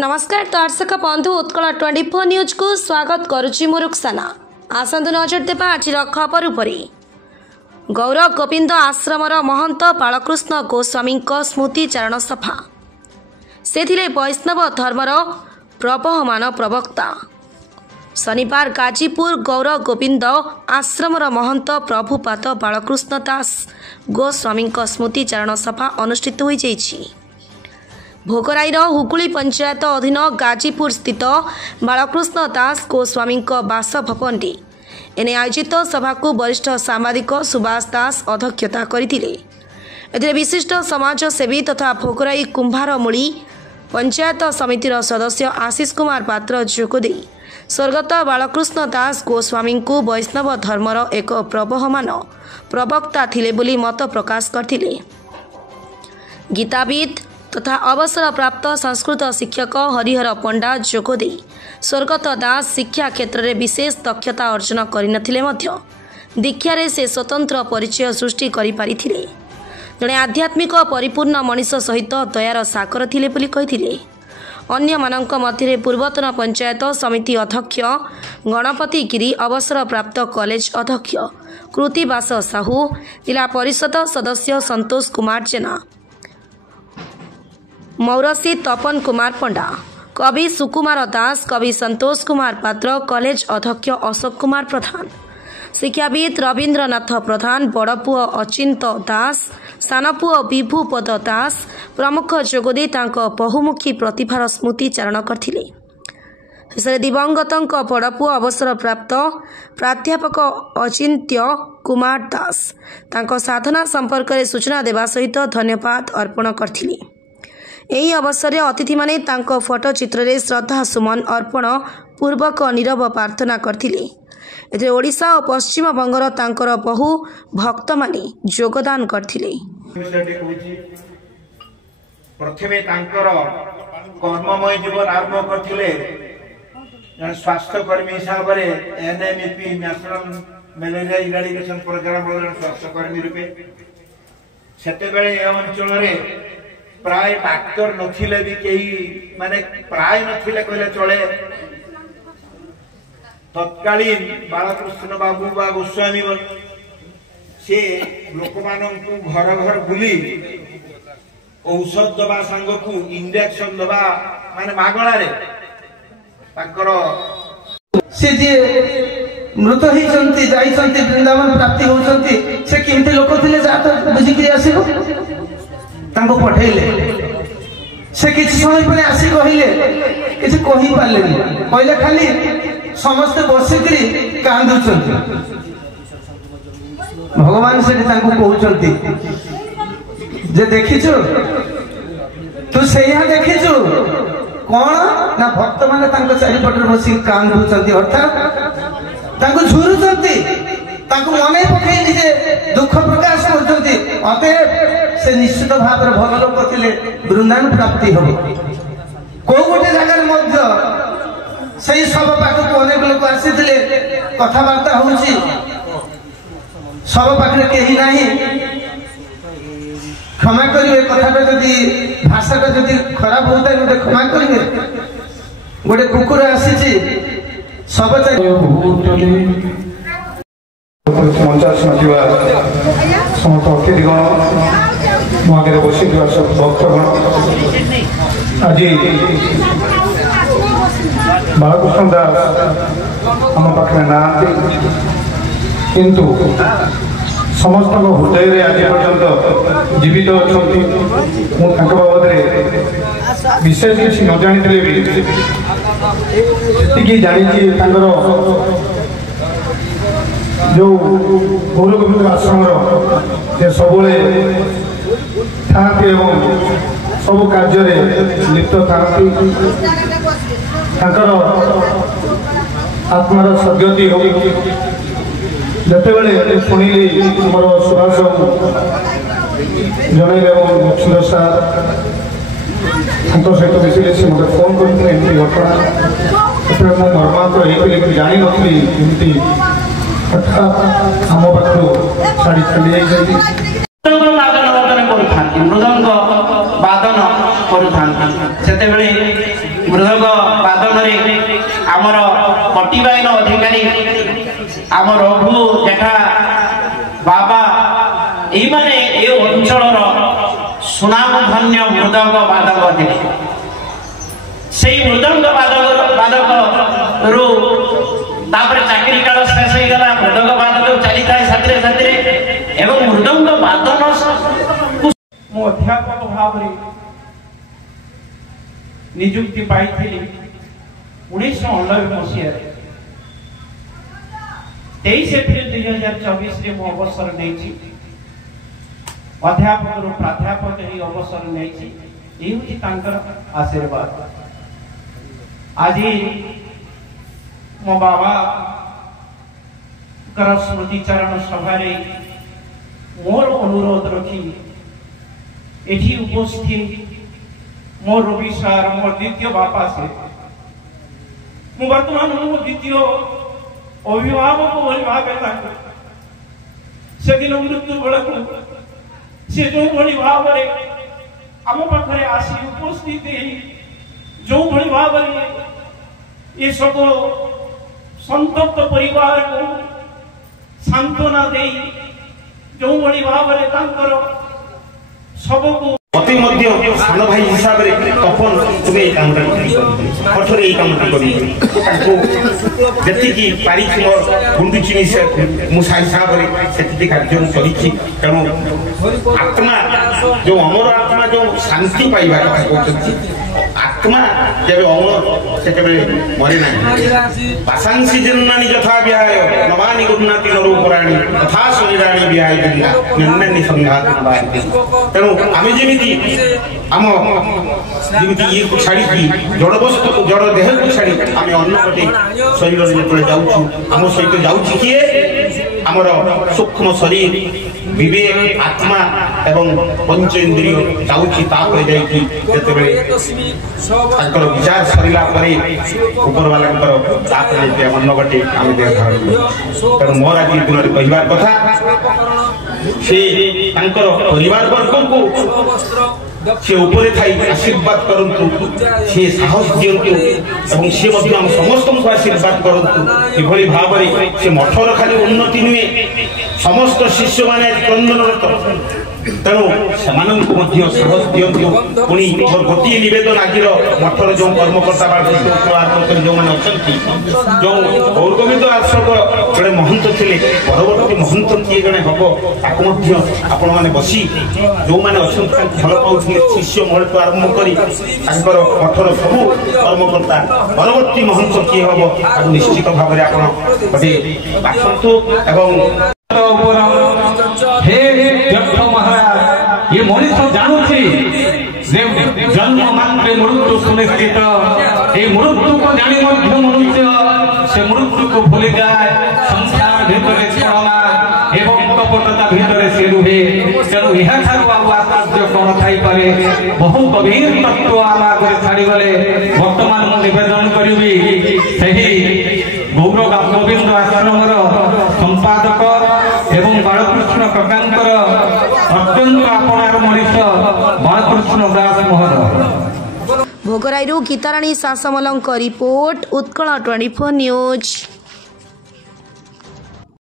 नमस्कार दर्शक बंधु उत्कल 24 न्यूज को स्वागत करुच्ची मु रुक्साना। आसतु नजर देवा आज खबर उपरि। गौर गोविंद आश्रमर महंत बालकृष्ण गोस्वामी स्मृति चारण सभा से वैष्णव धर्मर प्रवहमान प्रवक्ता। शनिवार गाजीपुर गौर गोविंद आश्रमर महंत प्रभुपाद बालकृष्ण दास गोस्वामी स्मृति चारण सभा अनुष्ठित हो भोगराईर हुगुली पंचायत अधीन गाजीपुर स्थित बालकृष्ण दास गोस्वामी बासभवन एने आयोजित सभा को वरिष्ठ सांबादिक सुभाष दास अध्यक्षता करथिले। विशिष्ट समाजसेवी तथा भोगराई कुंभारमूली पंचायत समितिर सदस्य आशीष कुमार पात्र जोगदे स्वर्गत बालकृष्ण दास गोस्वामी को वैष्णव धर्मर एक प्रवहमान प्रवक्ता थिले बोली मत प्रकाश करथिले। गीताविद तथा अवसर प्राप्त संस्कृत शिक्षक हरिहर पंडा जोगदे स्वर्गत दास शिक्षा क्षेत्र में विशेष दक्षता अर्जन करनथिले मध्य दीक्षारे से स्वतंत्र परिचय सृष्टि करि पारिथिले। जड़े आध्यात्मिक परिपूर्ण मनीष सहित दयार सागर थिले बोली कहिथिले। अन्य मानक मध्य पूर्वतन पंचायत समिति अध्यक्ष गणपति गिरी, अवसर प्राप्त कॉलेज अध्यक्ष कृतिबास साहू, जिला परिषद सदस्य संतोष कुमार जेना, मौरसी तपन कुमार पंडा, कवि सुकुमार दास, कवि संतोष कुमार पात्र, कॉलेज अध्यक्ष अशोक कुमार प्रधान, शिक्षाविद रवीन्द्रनाथ प्रधान, बड़पुओ अचिंत दास, सानपुओ विभुपद दास प्रमुख जोगदे बहुमुखी प्रतिभार स्मृति चारण करथिले। शेषे दिवंगत बड़पुओ अवसर प्राप्त प्राध्यापक अचिंत्य कुमार दास तांको साधना संपर्क में सूचना देवा सहित धन्यवाद अर्पण करथिले। एही अवसर अतिथि माने तांको फोटो चित्र रे श्रद्धा सुमन अर्पण पूर्वक नीरव प्रार्थना करथिले। एथे ओडिशा और पश्चिम बंगर तांकर बहु भक्त माने योगदान करथिले। प्रथमे तांकर कर्ममय जीवन आरंभ करथिले। स्वास्थ्य कर्मी हिसाब रे NMEP national malaria eradication programme रो स्वास्थ्य कर्मी रूपे सेते बेले ए अंचल रे प्राय डाक्तर नथिले भी केही माने प्राय नथिले कहले चले। तत्कालीन बालकृष्ण बाबू बा गोस्वामी से लोक मानू घर घर बुली औषध दबा सांग को इंजेक्शन दबा माने मागणा रे ताकर से जे मृत ही जंती जाई जंती वृंदावन प्राप्ति हो जंती से केमते लोक थिले जा तो बुझी के आसीबो तांको पठेले। से किछ समय पर आसी कहिले किछ कहि पालेनी, कहले खाली समस्त बसिकरी कांदुचंती। भगवान से तांको कहउचंती जे देखिछु तू सेया देखिछु कोन ना भक्त माने तांको चारिपटर बसी कांदुचंती, अर्थात तांको झुरुचंती, तांको मने पखै निजे दुख प्रकाश करचंती। अतः से निश्चित भाव में भल लोक थिले वृंदावन प्राप्ति हम को गोटे जगह मध्य से सब पाखक अनेक लोक आसी कथबार्ता होउची सब पाखे कहीं नहीं। क्षमा करेंगे कथाटा जदि भाषाटा जदि खराब होता है गोटे क्षमा करेंगे। गोटे कुकुर आसी सब मंचास समस्त अतिथिगण आगे बस सब भक्तगण आज बालकृष्ण दास आम पाखे ना किंतु समस्त हृदय आज पर्यंत जीवित अच्छा बाबद विशेष किसी न जानी भी जानी जो गौर गोविंद आश्रम सब था सब कार्य लिप्त था। आत्मार सद्गति हो जिते शुणिली मोर सुभाष जन सुरक्षा सहित मिसिले से मतलब फोन करते घटना मुझे मर्मांतर होती जानी नी हठात आम पाखु छाड़ी चली जाती। मृदंग वादन कर आम रघु जेठा बाबा ये अंचल सुनाम धन्य मृदंग बादक थे से मृदंग बादक रु चाकरी काल शेष हो गला मृदंग बादक चली था साथी साथी एवं मृदंग बादन मु अध्यापक भाव नियुक्ति पाई 1990 मसीह 23 एप्रिल 2024 रे मु अवसर नहीं अध्यापक रु प्राध्यापक ही अवसर नहीं ये आशीर्वाद आज मो बाबा कर स्मृतिचारण सभा मोर अनुरोध रखी एठी उपस्थित मोर रवि सार मोर द्वितीय बापा से मु वर्तमान मो द्वितीय अभिभावक भावे से दिन मृत्यु बेलू से जो भली भाव आम पाखे आसी उपस्थित जो भली भाव ये सब संतप्त परिवार को सांत्वना दे जो भली भाव सबको अति मध्य सान भाई हिसाब से तपन तुम्हें ये काम कठोर ये काम जी पारी गुंडुची मुसा हिसाब से कार्य तेणु आत्मा जो अमर आत्मा जो शांति पाइबा कथा कहते आत्मा जब अमर से मरे ना पाशांसी जन्मानी यथा विहाय नवानी गुरुनाती नरूपराणी तथा शरीराणी विहाय निर्णय संघात तेणु आम जमी आम जमी ये को छाड़ी जड़ वस्तु को जड़ देह को छाड़ी आम अन्न पटे शरीर जो जाऊँ आम सहित जाऊँ किए आमर सूक्ष्म शरीर विवेक आत्मा एवं पंच इंद्रिय जाऊँगी विचार सरला ऊपर वाला मन गटे आम देह धारण तेणु मोर आज दिन कहबार कथा से परिवार वर्ग को से ऊपर थी आशीर्वाद करंतु से साहस दियंतु एवं से आम समस्त को आशीर्वाद करंतु किभली भाव से मठर खाली उन्नति नुहे समस्त शिष्य माने क्रंदनरत तेणु से साहस दियंतु पुणी मोर गोटे नवेदन आज मठर जो कर्मकर्ता जो मैंने अच्छा जो गौरगोविंद आश्रम जड़े महंत थे परवर्ती महंत किए जड़े हम आपण मैंने बसी जो मैंने अच्छा भल पाते शिष्य महल आरंभ कर मठर सबू कर्मकर्ता परवर्ती महंत किए हम निश्चित भाव में गोटे आसतु एवं महाराज ये मनीष जानूची जन्म मात्रे मृत्यु सुनिश्चित ये मृत्यु को जानी मनुष्य से मृत्यु को भूली जाए संसार भीतर छलना एवं कपटता भीतर से रुहे तेणु यह आश्चर्य कौन थी पारे बहु गभीर तत्व आम आगे छाड़ी गले बर्तमान निवेदन करी गौरव गोविंद आश्रम संपादक एवं बालकृष्ण ककांकर अत्यंत आपणार मनीष बालकृष्ण दास महोदय भोगराईरू गीताराणी सासमलंक रिपोर्ट उत्कल 24 न्यूज।